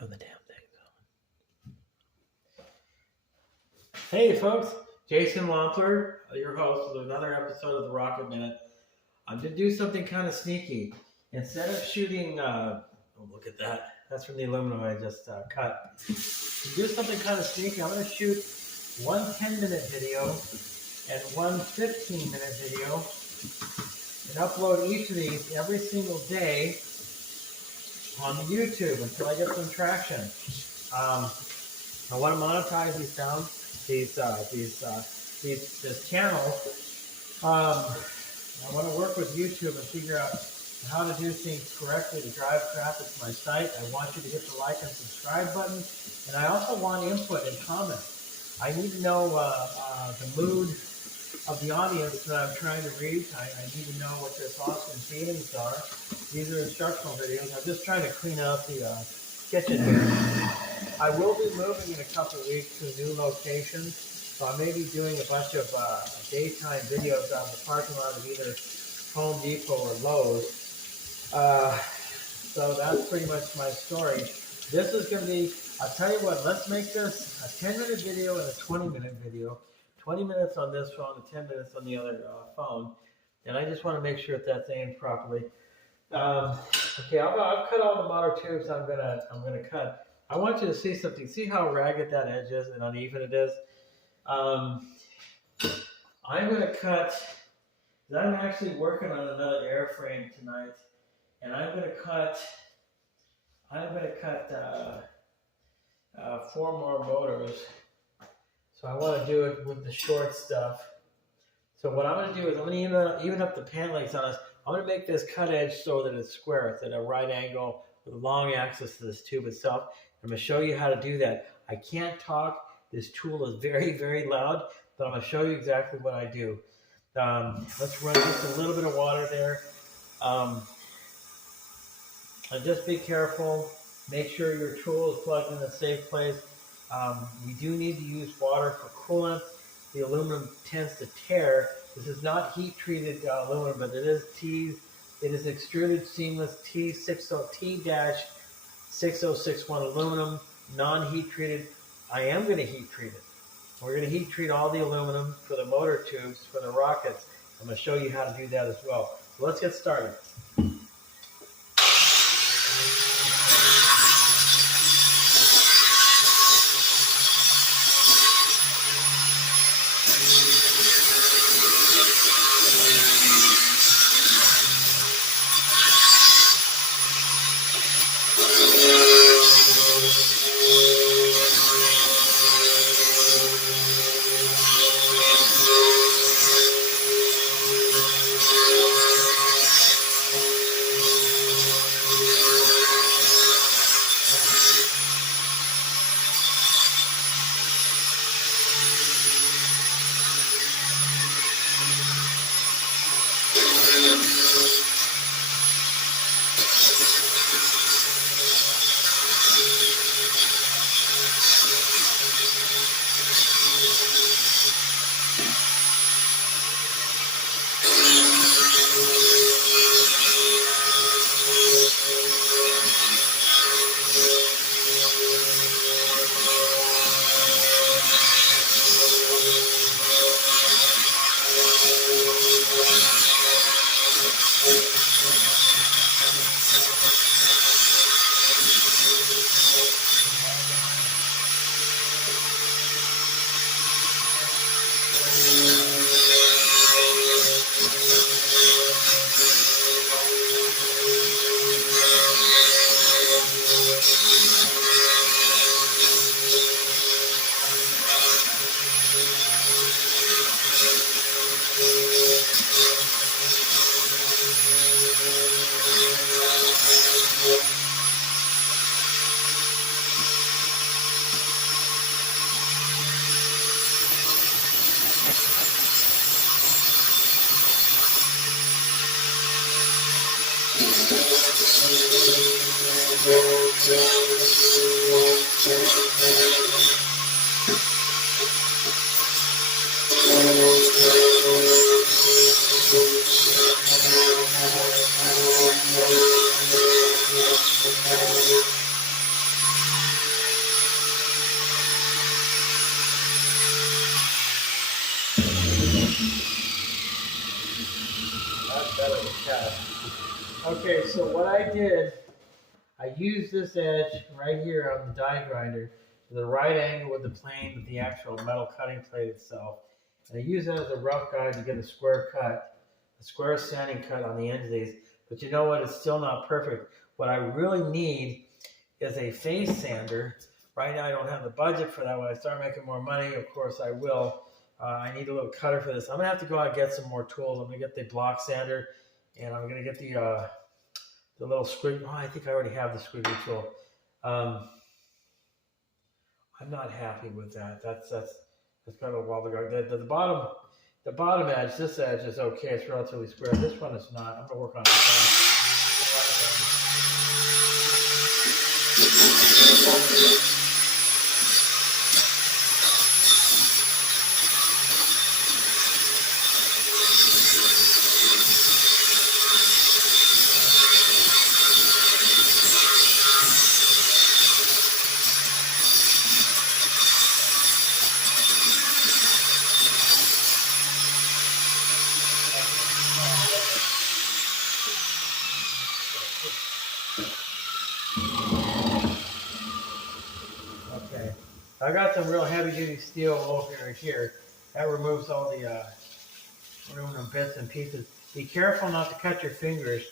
Oh, the damn thing. Hey, folks. Jason Wampler, your host, with another episode of the Rocket Minute. I'm going to do something kind of sneaky. Instead of shooting, oh, look at that. That's from the aluminum I just cut. To do something kind of sneaky, I'm going to shoot one 10-minute video and one 15-minute video and upload each of these every single day on YouTube until I get some traction. I want to monetize these this channel. I want to work with YouTube and figure out how to do things correctly to drive traffic to my site. I want you to hit the like and subscribe button, and I also want input and comments. I need to know the mood of the audience that I'm trying to reach. I need to know what their thoughts and feelings are. These are instructional videos. I'm just trying to clean out the kitchen here. I will be moving in a couple of weeks to a new location, so I may be doing a bunch of daytime videos out of the parking lot of either Home Depot or Lowe's. So that's pretty much my story. This is going to be, I'll tell you what, let's make this a 10-minute video and a 20-minute video. 20 minutes on this phone and 10 minutes on the other phone. And I just want to make sure that that's aimed properly. Okay, I've cut all the motor tubes I'm gonna cut. I want you to see something. See how ragged that edge is and uneven it is? I'm going to cut, I'm actually working on another airframe tonight, and I'm going to cut 4 more motors. So I want to do it with the short stuff. So what I'm going to do is I'm going to even up the pan legs on this. I'm going to make this cut edge so that it's square. It's at a right angle with a long axis to this tube itself. I'm going to show you how to do that. I can't talk. This tool is very, very loud, but I'm going to show you exactly what I do. Let's run just a little bit of water there. And just be careful. Make sure your tool is plugged in a safe place. We do need to use water for coolant. The aluminum tends to tear. This is not heat-treated aluminum, but it is extruded seamless T-6061 aluminum, non-heat treated. I am going to heat treat it. We're going to heat treat all the aluminum for the motor tubes for the rockets. I'm going to show you how to do that as well. So let's get started. better of a test. Okay, so what I did, I used this edge right here on the die grinder to the right angle with the plane with the actual metal cutting plate itself. And I used that as a rough guide to get a square cut, a square sanding cut on the end of these. But you know what? It's still not perfect. What I really need is a face sander. Right now I don't have the budget for that. When I start making more money, of course I will. I need a little cutter for this. I'm gonna have to go out and get some more tools. I'm gonna get the block sander, and I'm gonna get the little squiggle. Oh, I think I already have the squiggly tool. I'm not happy with that. That's kind of a while ago. The bottom edge, this edge is okay. It's relatively square. This one is not. I'm gonna work on it. Okay, I got some real heavy-duty steel over here. That removes all the aluminum bits and pieces. Be careful not to cut your fingers.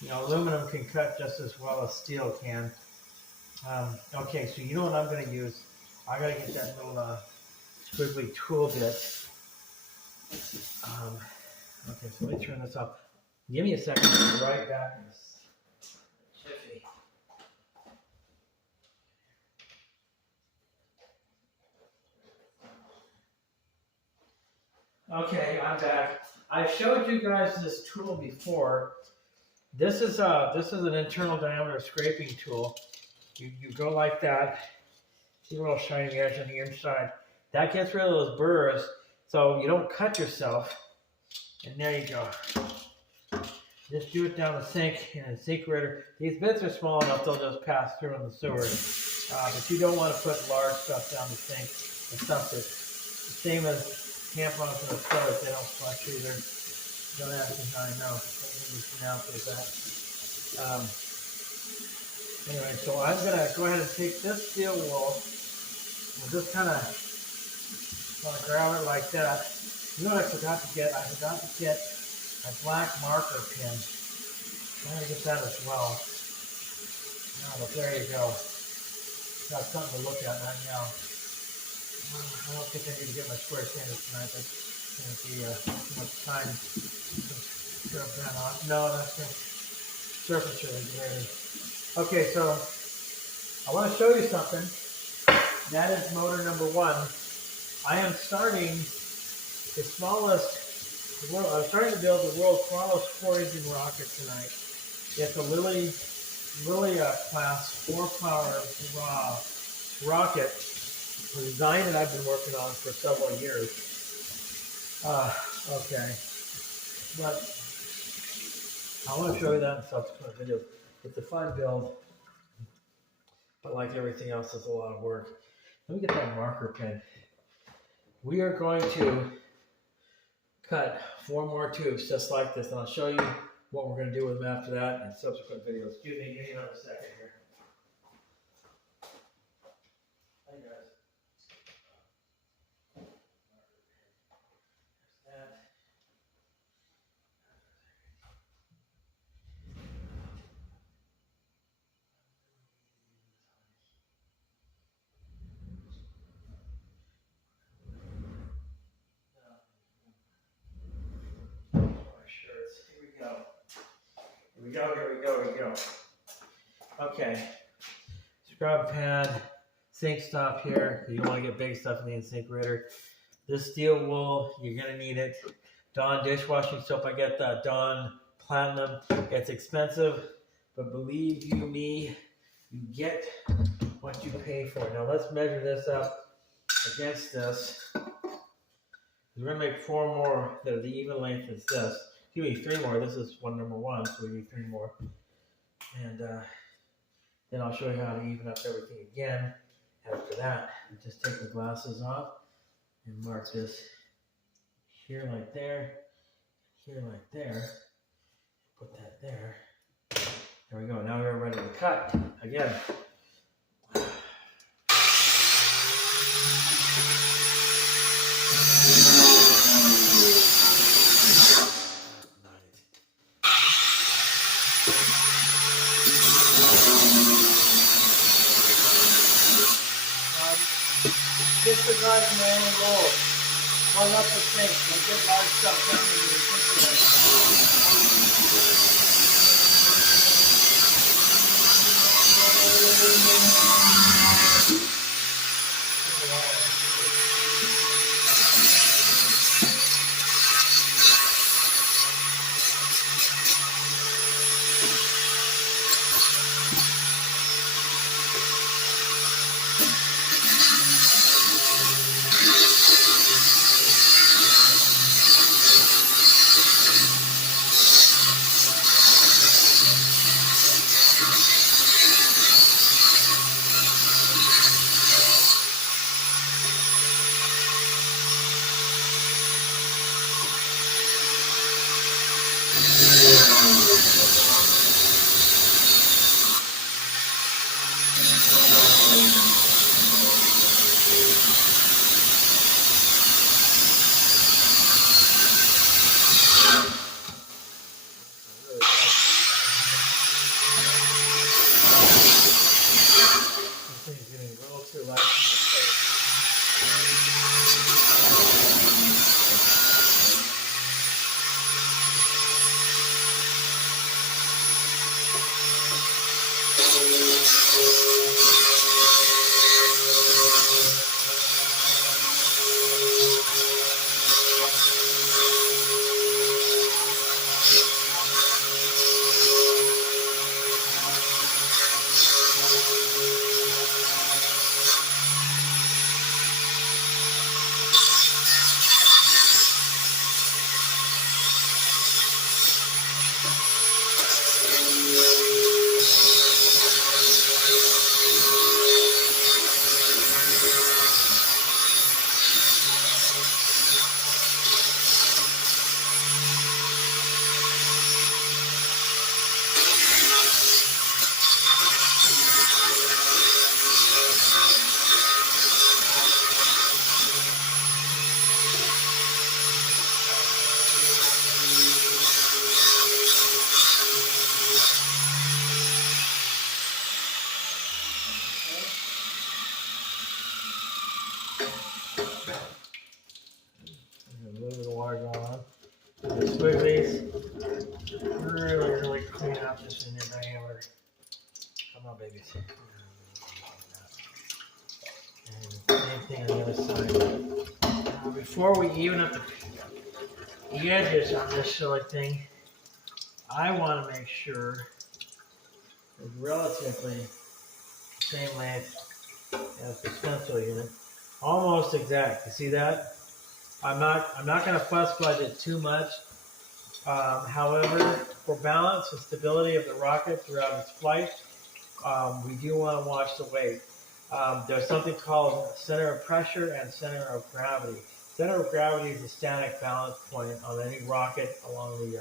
You know, aluminum can cut just as well as steel can. Okay, so you know what I'm going to use? I got to get that little squiggly tool bit. Okay, so let me turn this off. Give me a second. I'll be right back. Jiffy. Okay, I'm back. I showed you guys this tool before. This is an internal diameter scraping tool. You go like that. See a little shiny edge on the inside. That gets rid of those burrs, so you don't cut yourself. And there you go. Just do it down the sink in a sink ritter. These bits are small enough they'll just pass through in the sewer. But you don't want to put large stuff down the sink. The stuff that's the same as tampons in the stove. They don't flush either. Don't ask me how I know. I think you pronounce it that. Anyway, so I'm going to go ahead and take this steel wool and just kind of grab it like that. You know what I forgot to get? I forgot to get a black marker pin. I'm going to get that as well. No, but there you go. Got something to look at right now. I don't think I need to get my square sander tonight. That's going to be too much time. Turn that on. No, that's the surface really ready. Okay, so I want to show you something. That is motor number 1. I am starting the smallest. I'm starting to build the world's smallest 4-engine rocket tonight. It's a Lilly class 4-power rocket. A design that I've been working on for several years. Okay, but I want to show you that in subsequent videos. It's a fun build, but like everything else, it's a lot of work. Let me get that marker pen. We are going to cut 4 more tubes just like this, and I'll show you what we're going to do with them after that in subsequent videos. Excuse me, give me another second here. Hi guys. That. Here we go. Okay. Scrub pad, sink stop here. You don't want to get big stuff in the incinerator. This steel wool, you're going to need it. Dawn dishwashing soap. I get that Dawn Platinum. It's expensive, but believe you me, you get what you pay for. Now let's measure this up against this. We're going to make 4 more that are the even length as this. Give me 3 more. This is one number 1, so we need 3 more. And then I'll show you how to even up everything again. After that, just take the glasses off and mark this here like there. here like there. Put that there. There we go. Now we're ready to cut. Again. Disregarding my own role. One up the sink. Don't get large stuff down in your a little bit of water going on. The squigglies. Really clean up this in your diameter. Come on, babies. And same thing on the other side. Now, before we even up the edges on this silly thing, I want to make sure it's relatively the same length as the stencil unit. Almost exact. You see that? I'm not going to fuss budge it too much. However, for balance and stability of the rocket throughout its flight, we do want to watch the weight. There's something called center of pressure and center of gravity. Center of gravity is a static balance point on any rocket along the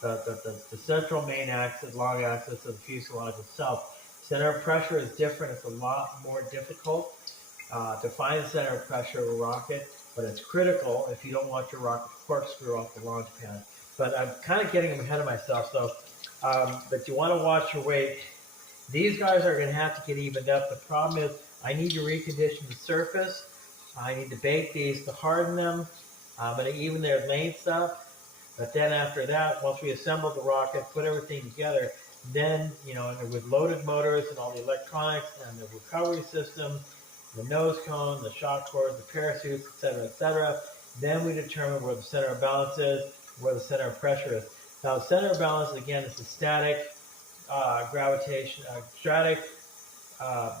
the central main axis, long axis of the fuselage itself. Center of pressure is different. It's a lot more difficult to find the center of pressure of a rocket, but it's critical if you don't want your rocket to corkscrew off the launch pad. But I'm kind of getting ahead of myself, so but you want to watch your weight. These guys are going to have to get evened up. The problem is I need to recondition the surface. I need to bake these to harden them. I'm going to even their lengths up. But then after that, once we assemble the rocket, put everything together, then, with loaded motors and all the electronics and the recovery system, the nose cone, the shock cords, the parachutes, etc., then we determine where the center of balance is, where the center of pressure is. Now, the center of balance, again, is the static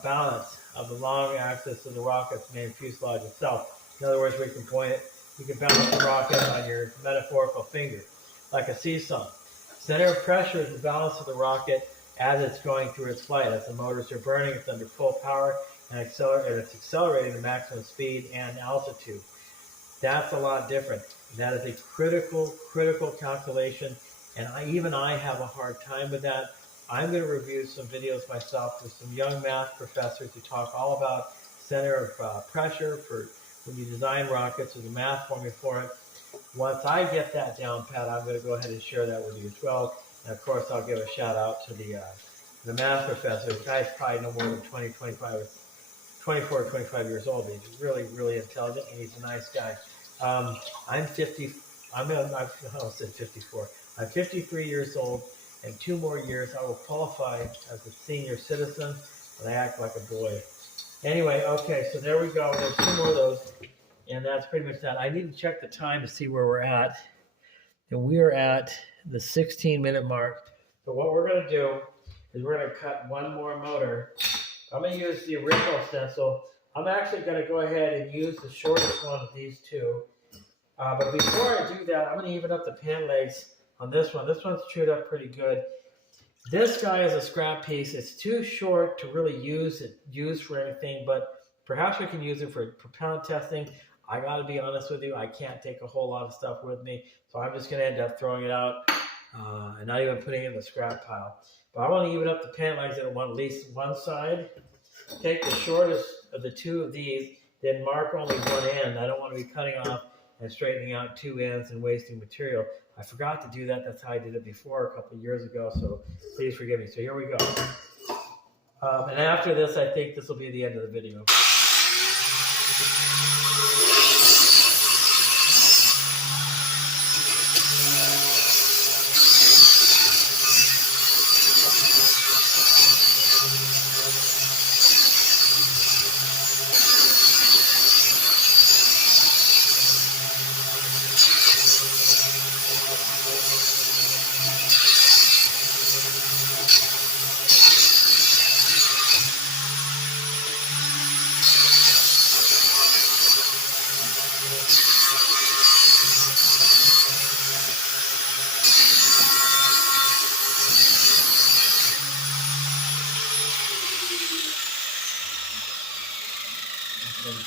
balance of the long axis of the rocket's main fuselage itself. In other words, we can balance the rocket on your metaphorical finger, like a seesaw. Center of pressure is the balance of the rocket as it's going through its flight. As the motors are burning, it's under full power, and it's accelerating to maximum speed and altitude. That's a lot different. That is a critical calculation, and even I have a hard time with that. I'm going to review some videos myself with some young math professors who talk all about center of pressure for when you design rockets, or the math formula for it. Once I get that down pat, I'm going to go ahead and share that with you as well. And of course, I'll give a shout out to the math professor. The guy's probably no more than 20, 25, 24 or 25 years old. He's really intelligent, and he's a nice guy. I'm 50. I almost said 54. I'm 53 years old. In 2 more years, I will qualify as a senior citizen, and I act like a boy. Anyway, okay, so there we go. There's 2 more of those, and that's pretty much that. I need to check the time to see where we're at, and we are at the 16-minute mark. So what we're going to do is we're going to cut 1 more motor. I'm going to use the original stencil. I'm actually going to go ahead and use the shortest one of these 2. But before I do that, I'm going to even up the pan legs on this one. This one's chewed up pretty good. This guy is a scrap piece. It's too short to really use for anything, but perhaps we can use it for propellant testing. I got to be honest with you, I can't take a whole lot of stuff with me, so I'm just going to end up throwing it out and not even putting it in the scrap pile. But I want to even up the pan legs at least one side. Take the shortest of the 2 of these, then mark only one end. I don't want to be cutting off and straightening out 2 ends and wasting material. I forgot to do that. That's how I did it before a couple of years ago, so please forgive me. So here we go. And after this, I think this will be the end of the video.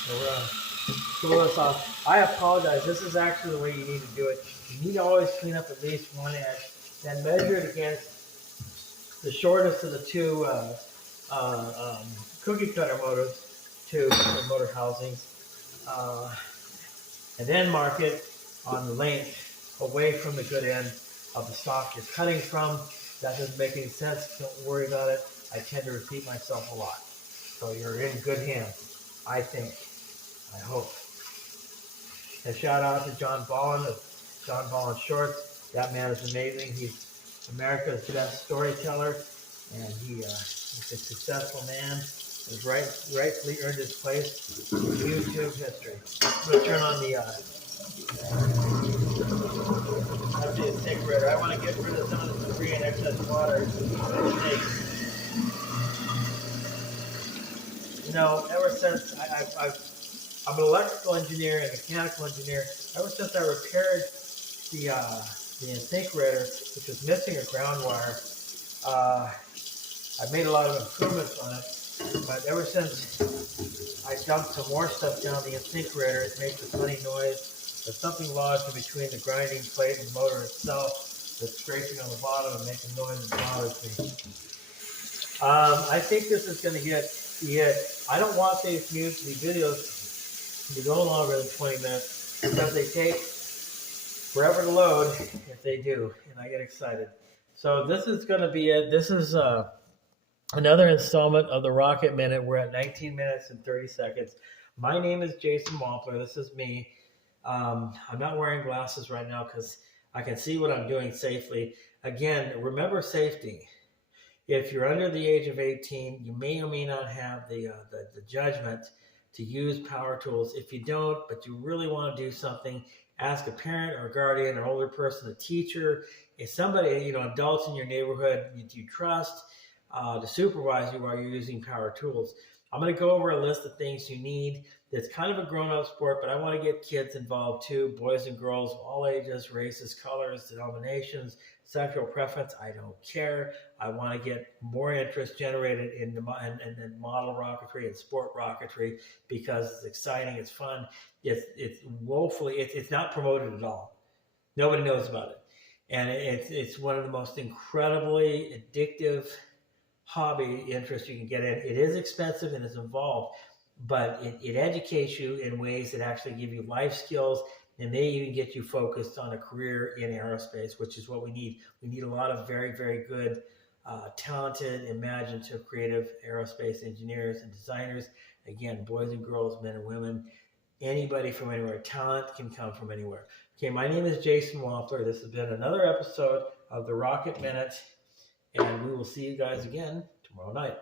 So we're going to cool this off. I apologize. This is actually the way you need to do it. You need to always clean up at least one edge, then measure it against the shortest of the 2 cookie cutter motors, 2 motor housings, and then mark it on the length away from the good end of the stock you're cutting from. That doesn't make any sense. Don't worry about it. I tend to repeat myself a lot. So you're in good hands, I think. I hope. And shout out to John Ballin of John Ballin Shorts. That man is amazing. He's America's best storyteller, and he's a successful man. He's rightfully earned his place in YouTube history. I'm going to turn on the incinerator. I want to get rid of some of the debris and excess water. You know, ever since I'm an electrical engineer and mechanical engineer. Ever since I repaired the incinerator, which was missing a ground wire, I've made a lot of improvements on it. But ever since I dumped some more stuff down the incinerator, it makes a funny noise. There's something lodged in between the grinding plate and the motor itself that's scraping on the bottom and making noise that bothers me. I think this is going to get it. I don't want these videos to go longer than 20 minutes because they take forever to load if they do, and I get excited. So this is going to be it. This is another installment of the Rocket Minute. We're at 19 minutes and 30 seconds. My name is Jason Wampler. This is me. I'm not wearing glasses right now because I can see what I'm doing safely. Again, remember safety. If you're under the age of 18, you may or may not have the judgment to use power tools. If you don't, but you really want to do something, ask a parent or a guardian or older person, a teacher, if somebody, adults in your neighborhood you trust to supervise you while you're using power tools. I'm going to go over a list of things you need. It's kind of a grown-up sport, but I want to get kids involved too, boys and girls, all ages, races, colors, denominations, sexual preference. I don't care. I want to get more interest generated in model rocketry and sport rocketry because it's exciting, it's fun. It's not promoted at all. Nobody knows about it, and it's one of the most incredibly addictive hobby interest you can get in. It is expensive and it's involved, but it educates you in ways that actually give you life skills and may even get you focused on a career in aerospace, which is what we need. We need a lot of very, very good, talented, imaginative, creative aerospace engineers and designers. Again, boys and girls, men and women, anybody from anywhere. Talent can come from anywhere. Okay, my name is Jason Wampler. This has been another episode of the Rocket Minute, and we will see you guys again tomorrow night.